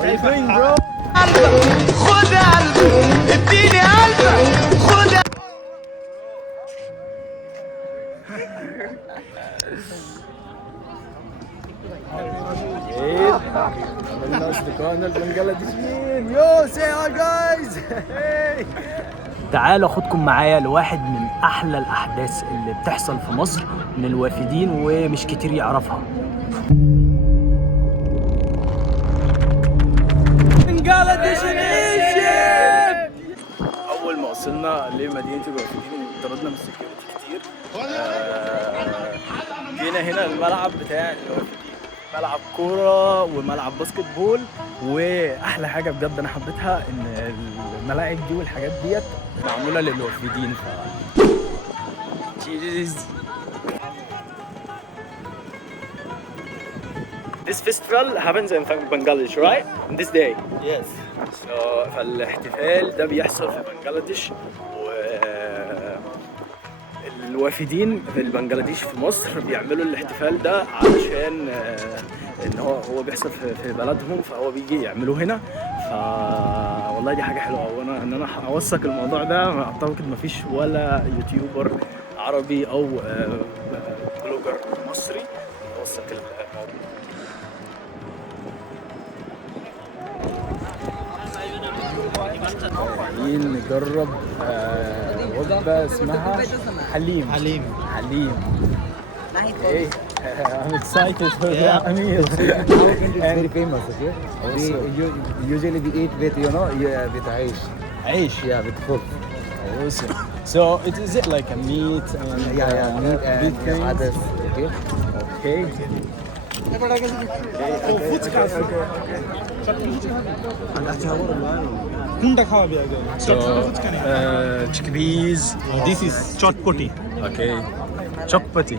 How are you doing, bro? خد قلبي اديني قلبك خد عملنا اصدقائنا البنجلاديشيين. يو سي هاي جايز. تعالوا اخدكم معايا لواحد من احلى الاحداث اللي بتحصل في مصر من الوافدين ومش كتير يعرفها. اول ما وصلنا لمدينه الوافدين وطردنا من السكيورتي كتير، جينا هنا الملعب بتاع الوافدين، ملعب كوره وملعب باسكت بول. واحلى حاجه بجد انا حبيتها ان الملاعب دي والحاجات ديت معموله للوافدين. تشيز. This festival happens in Bangladesh, right? On this day. Yes. So, فالاحتفال ده بيحصل في بنجلاديش، والوافدين في البنجلاديش في مصر بيعملوا الاحتفال ده علشان ان هو بيحصل في بلدهم، فهو بيجي يعملوه هنا. والله دي حاجه حلوه، وانا ان انا اوثق الموضوع ده. اعتقد مفيش ولا يوتيوبر عربي او بلوجر مصري يوثق الموضوع. عايزين نجرب وجبة اسمها حليم. Okay. I'm excited for that meal. It's very famous, okay? Usually we eat with, with عيش. عيش. Yeah, with food. Awesome. So is it like a meat and Meat and things? others, okay? Okay. So chickpeas. This is chotpoti. Okay. Chotpoti.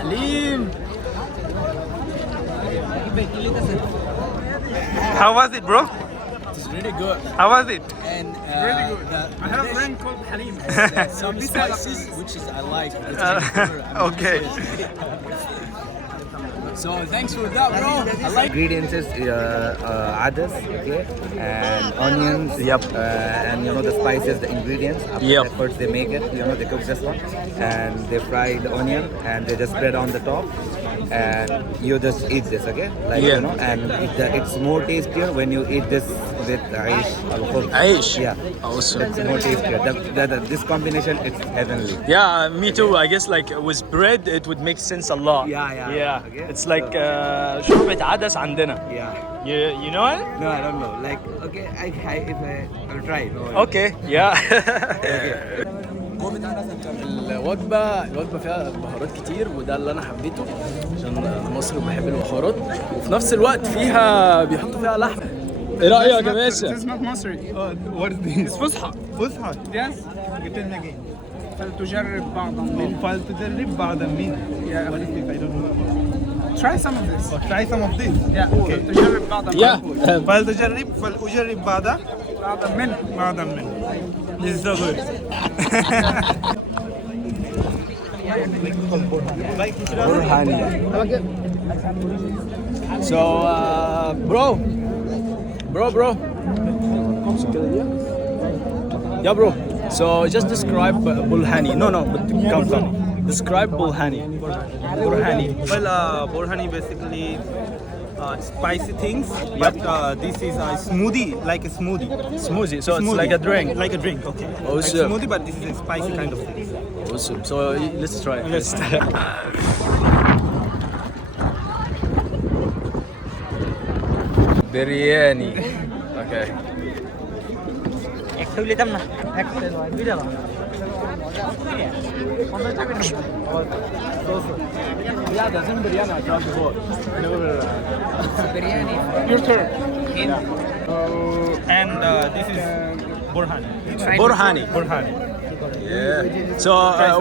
حليم. How was it, bro? It's really good. How was it? And Really good. I have a friend called Halim. some spices which is I like. Okay. So thanks for that, bro. I like. Ingredients is others, okay? And onions. Yep. And the spices, the ingredients. After Yep. that first they make it, they cook this one. And they fry the onion and they just spread on the top. And you just eat this, okay? Like, Yeah. and it's more tastier when you eat this with عيش or food. عيش. Yeah. Awesome. It's more tastier. This combination, it's heavenly. Yeah, me too. I guess like with bread it would make sense a lot. Yeah. Okay. It's like شوربة عدس عندنا. Yeah. You know it? No, I don't know. Like, okay, I'll try. No, Okay. Yeah. الوجبة فيها بهارات كتير، وده اللي أنا حبيته عشان أنا مصري وبحب البهارات، وفي نفس الوقت فيها بيحطوا فيها لحمة. إيه رأيك يا باشا؟ This is not Masri. What is this? فسحة. Yes. Get in again. فلتجرب بعضا من. فلتجرب بعضا من. Yeah. What is it? I don't know. Try some of this. Try some of this. Yeah. Okay. فلتجرب بعضا من. Yeah. فلأجرب بعضا من. This is so good. So, bro. Yeah, bro. So just describe Bulhani. No, but come. Describe Bulhani. Well, Borhani basically spicy things, but this is a smoothie, like a smoothie. Smoothie. So it's like a drink. Like a drink, okay. Like Awesome. smoothie, but this is a spicy kind of thing. Awesome. So let's try it. Let's Biryani. Okay. Yeah, the same biryani I tried before. Your turn. And this is Borhani. Borhani. Borhani. Yeah. So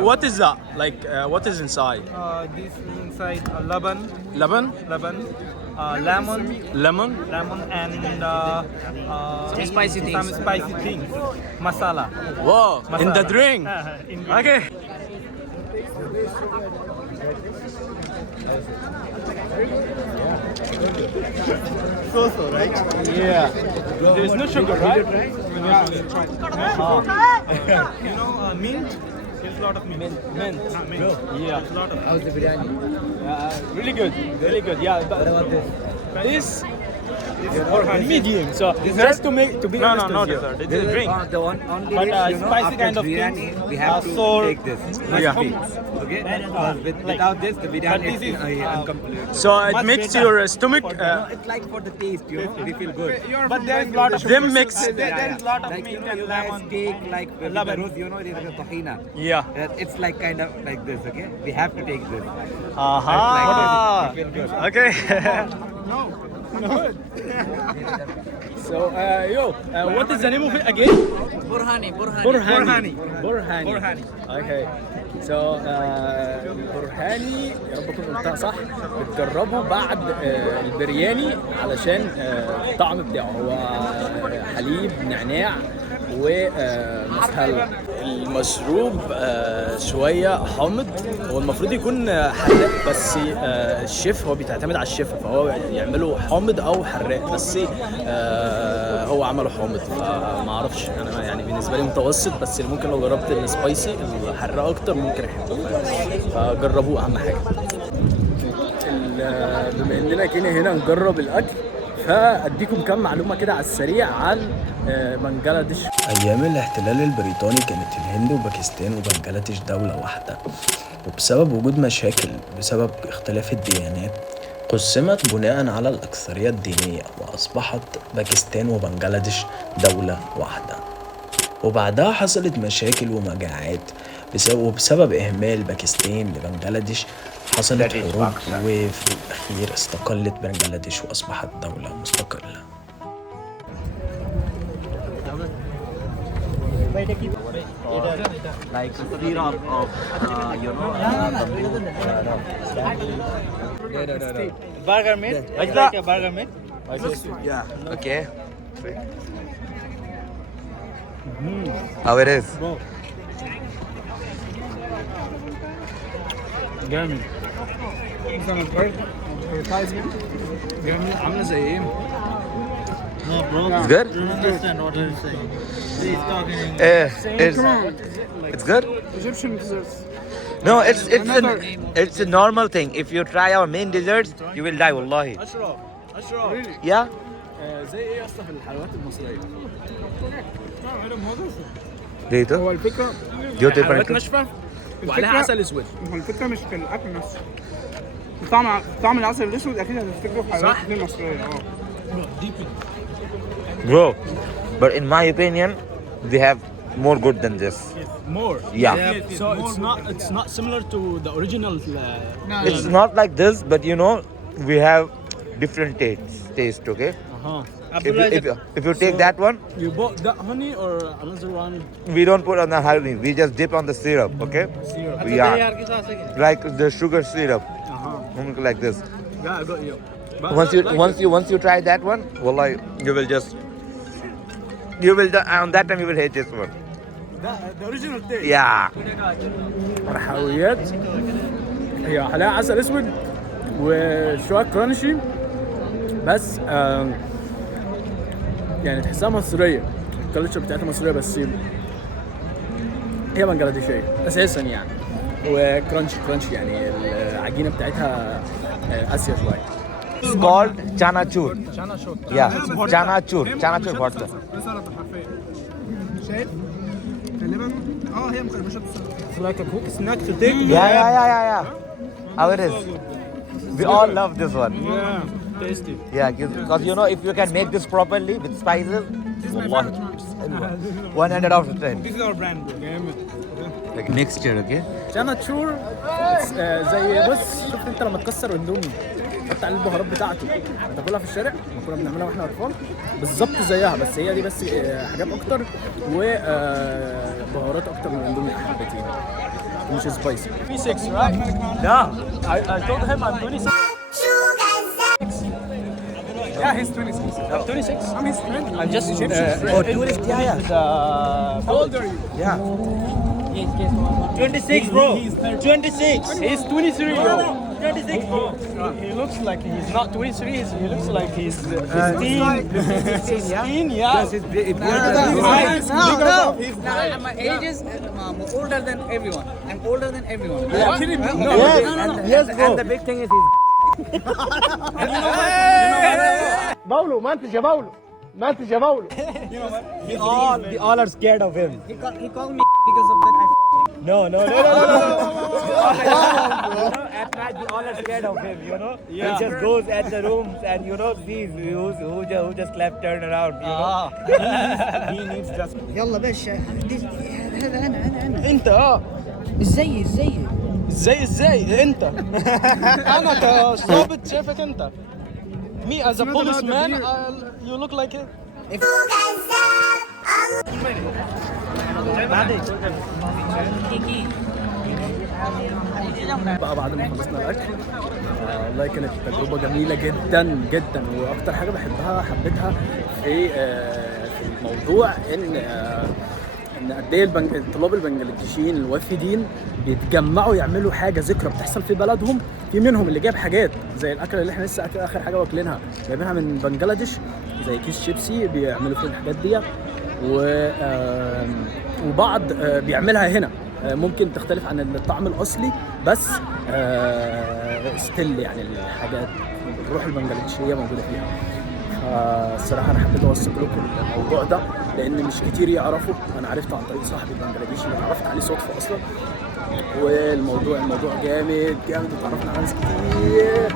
what is that? Like what is inside? This is inside laban, Laban? lemon, Lemon. and Some spicy things. Some spicy things. Masala. Whoa, in the drink. In Okay. Yeah. There's no sugar, right? You know, mint. There's a lot of mint. Mint. Mint. Yeah. There's a lot of. How's the biryani? Really good. Really good. Yeah. What about this? This is medium. So just to make to be No, honest no, with you. dessert. This is a drink. The only But, dish, you know, spicy after kind of biryani, things we have to sour. take this. Must Yeah. be. Okay? Without this, the But biryani this is is, incomplete. So it Much makes better. your stomach. No, it's like for the taste, you know, we feel good. But there is a lot of. Them mix. There is a lot of Like, mint you know, and you guys lemon. take like with the Lemon. rose, you know, there's a tahina. Yeah. It's like kind of like this, okay? We have to take this. Aha. We feel good. Okay. No. No. So what is the name of it again? Burhani. Burhani. Burhani. Burhani. Okay. So البرهاني يا رب اكون قلتها صح. بتجربه بعد البرياني علشان الطعم بتاعه هو حليب نعناع ومسهل. المشروب شويه حامض، هو المفروض يكون حراق بس الشيف هو بيعتمد على الشيف فهو يعمله حامض او حراق، بس هو عمله حامض فما اعرفش انا يعني بالنسبه لي متوسط، بس ممكن لو جربت السبايسي الحراق اكتر ممكن احبه فجربوه اهم حاجه. بما اننا جينا هنا نجرب الاكل فاديكم كم معلومه كده على السريع عن بنجلاديش. ايام الاحتلال البريطاني كانت الهند وباكستان وبنجلاديش دوله واحده، وبسبب وجود مشاكل بسبب اختلاف الديانات قسمت بناء على الاكثريه الدينيه واصبحت باكستان وبنجلاديش دوله واحده. وبعدها حصلت مشاكل ومجاعات وبسبب إهمال باكستان لبنجلاديش حصلت حروب، وفي الأخير استقلت بنجلاديش وأصبحت دولة مستقلة. Like syrup of, you know, Burger meat. It's like a burger meat. yeah. Okay. How it is? جامد. جامد عاملة زي إيه؟ It's good? It's good? Egyptian desserts. No, it's a normal thing. If you try our main desserts, you will die, wallahi. أشرف. Yeah? زي إيه أصلا في الحلويات المصرية؟ ليه هو الفكرة حلويات ناشفة وعليها عسل أسود. هو الفكرة مش في الأكل نفسه. طعم العسل الأسود أكيد هتفتكره في حلويات كتير مصرية. Bro, but in my opinion, they have more good than this. More. Yeah. So it's not similar to the original. It's not like this, but you know, we have different taste, okay? If you take that one, You bought that honey or another one? we don't put on the honey, we just dip on the syrup, okay? Syrup. Yeah. Like the sugar syrup. Like this. Yeah, I got you. But Once you try that one, wallahi, on that time you will hate this one. the original taste. Yeah. الحلويات هي عليها عسل اسود وشويه كرانشي بس يعني تحسها مصريه، الكالتشر بتاعتها مصريه بس هي بنجلاديشيه اساسا يعني، وكرانشي يعني العجينه بتاعتها اسيا شويه. It's called chanachur. شاناشوت. Yeah, chanachur. Chanachur bhorta. سلطة حرفيا. شايف؟ غالبا هي مقرمشات السلطة. It's like a cook snack to take. Yeah. How it is? We all love this one. Yeah, tasty. Yeah, because you know, if you can make this properly with spices, wallahi, 100 out of 10. This is our brand. Like mixture, okay? شاناتشور زي بص شفت انت لما تكسر اندومي تحط عليه البهارات بتاعته هتاكلها في الشارع لما كنا بنعملها واحنا اطفال بالظبط زيها، بس هي دي بس حاجات اكتر وبهارات اكتر من الاندومي حبتين مش سبايسي. 26 right? No. I told him I'm 26. Yeah, he's 26. 26. I'm his friend. I'm just tourist, yeah. How old are you? Yeah. 26, bro. 26. He's 23, bro. 26, bro. He looks like he's not 23. He looks like he's 15. 16, yeah. Yeah. Just his beard. No, my age is older than everyone. I'm older than everyone. You're kidding me? No, Yes, and the big thing is he's باولو منتج يا باولو منتج يا باولو. we all are scared of him. He called me because of that. No. At night we all are scared of him, you know. He just goes at the rooms and sees who just left turn around, you know. He needs just. يلا باش هذا انا انت ازاي ازاي انت. انا كظابط شايفك انت. Me as a policeman, you look like it. بقى بعد ما خلصنا الاكل والله كانت تجربه جميله جدا جدا، واكتر حاجه حبيتها في الموضوع ان قد ايه الطلاب البنجلاديشيين الوافدين بيتجمعوا يعملوا حاجه ذكرى بتحصل في بلدهم. في منهم اللي جايب حاجات زي الاكله اللي احنا لسه اخر حاجه واكلينها جايبينها من بنجلاديش، زي كيس شيبسي بيعملوا فيه الحاجات دي، وبعض بيعملها هنا. ممكن تختلف عن الطعم الاصلي بس ستيل يعني الحاجات الروح البنجلاديشيه موجوده فيها. الصراحه انا حبيت اوثق لكم الموضوع ده لان مش كتير يعرفوا. انا عرفت عن طريق صاحبي البنجلاديشي اللي اتعرفت عليه صدفه اصلا، والموضوع جامد وتعرفنا على ناس كتير